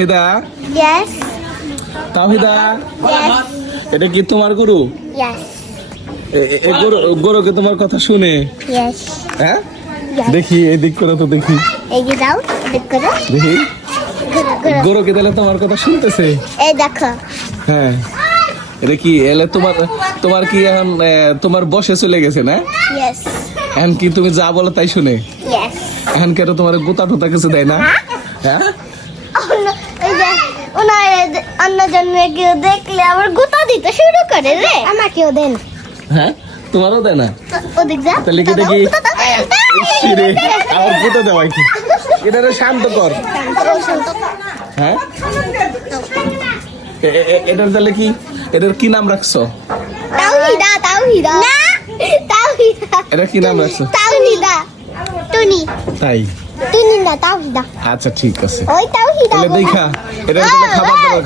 Tawhida Yes. Tawhida Yes. এটা কি তোমার গুরু? Yes. গরু কি তোমার কথা শুনে? Yes. হ্যাঁ Yes. দেখি এই দিক করে তো দেখি এই যে দাও, দেখো না। দেখি ঘুরো। গরু কি তাহলে তোমার কথা শুনতেছে? এই দেখো। হ্যাঁ এটা কি এলে তোমার কি এখন তোমার বসে চলে গেছে না? Yes. এখন কি তুমি যা বলো তাই শুনে? Yes. এখন কেন তোমার গোতা টোতা কিছু দেয় না? হ্যাঁ এই যে অন্য জন্য কেউ দেখলে আবার গোতা দিতে শুরু করে রে। আমাকেও দেন। হ্যাঁ তোমারও দেয় না? ওদিক যা। তাহলে কি দেখি ইসরে আর গোতা দেওয়াই কি এটা শান্ত কর। হ্যাঁ এটার তাহলে কি এটার কি নাম রাখছো? তাওহিদা, তাওহিদা। না, তাওহিদা। এটা কি নাম রাখছো? তাওহিদা। টুনি। তাই টুনি না, তাওহিদা। আচ্ছা ঠিক আছে ওই তাওহিদা। তাহলে দেখা এটা খাবার দাবার